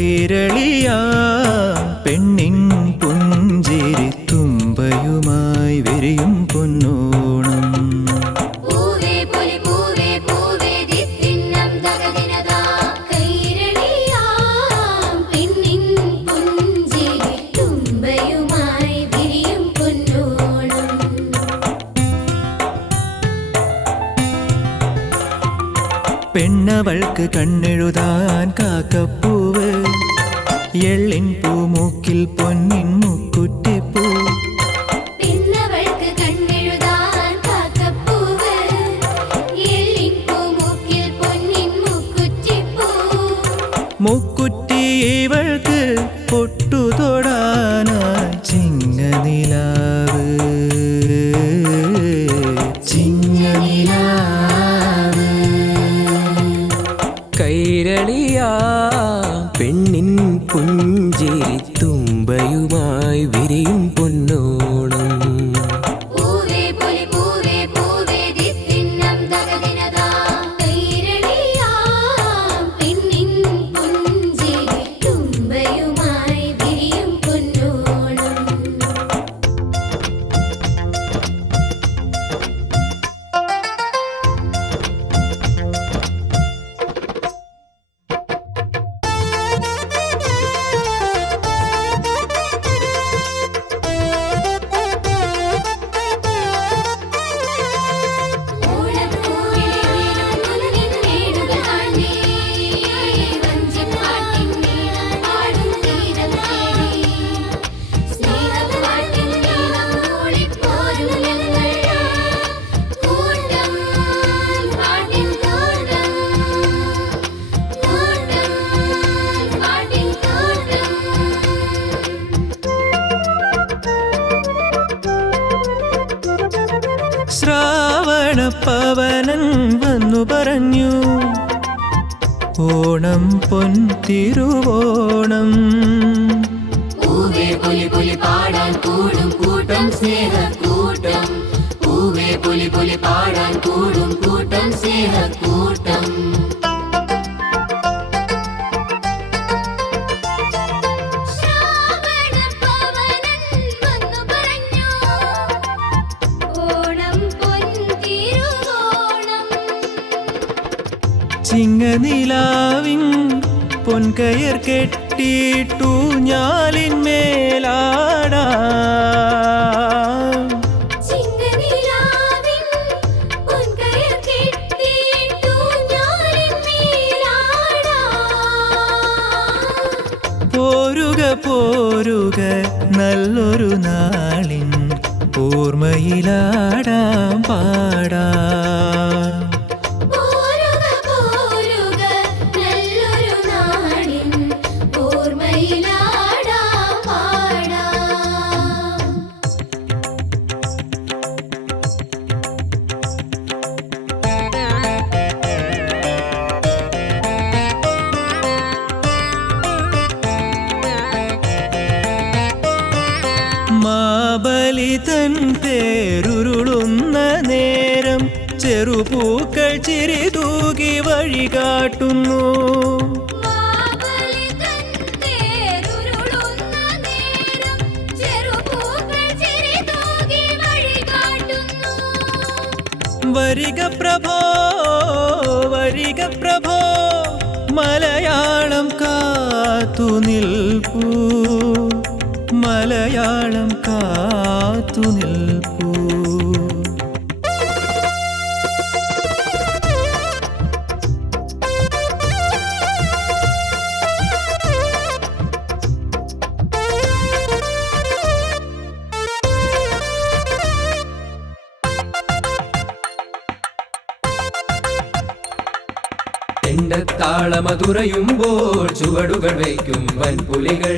കൈരളിയാം പെണ്ണിൻ പുഞ്ചിരി തുമ്പയുമായി വിരിയും പൊന്നോണം. പെണ്ണവൾക്ക് കണ്ണെഴുതാൻ കാക്കപ്പൂവ്, എള്ളിൻ പൂമൂക്കിൽ പൊന്നിൻ മുക്കുറ്റിപ്പൂ. പെണ്ണവൾക്ക് കണ്ണെഴുതാൻ കാക്കപ്പൂവ്, എള്ളിൻ പൂമൂക്കിൽ പൊന്നിൻ മുക്കുറ്റിപ്പൂ. മുക്കുറ്റി ഇവൾക്ക് പൊട്ടുതൊടാനായി ചിങ്ങനിലാവ്, ചിങ്ങനിലാവ്. കൈരളിയാ പെണ്ണിൻ പുഞ്ചിരി തുമ്പയുമായി വിരിയും പൊന്നോണം. ശ്രാവണപ്പവനൻ വന്നു പറഞ്ഞു, ഓണം പൊൻതിരുവോണം. പൂവേ പൊലി പൊലി പാടാൻ കൂടും കൂട്ടം സ്നേഹക്കൂട്ടം, പൂവേ പൊലി പൊലി പാടാൻ കൂടും കൂട്ടം സ്നേഹക്കൂട്ടം. ചിങ്ങനിലാവിൻ പൊൻകയർ കെട്ടിട്ടു ഞാലിന്മേലാടാം. പോരുക പോരുക നല്ലൊരു നാളിൻ ഓർമ്മയിലാടാം പാടാം. മാബലി തൻ തേരുരുളുന്ന നേരം ചെറുപൂക്കൾ ചിരി തൂകി വഴി കാട്ടുന്നു. വരിക പ്രഭോ വരിക പ്രഭോ മലയാളം കാത്തു നിൽപ്പൂ, മലയാളം കാത്തു നിൽപ്പൂ. പിണ്ടത്താളമതുറയുമ്പോൾ ചുവടുകൾ വയ്ക്കും വൻപുലികൾ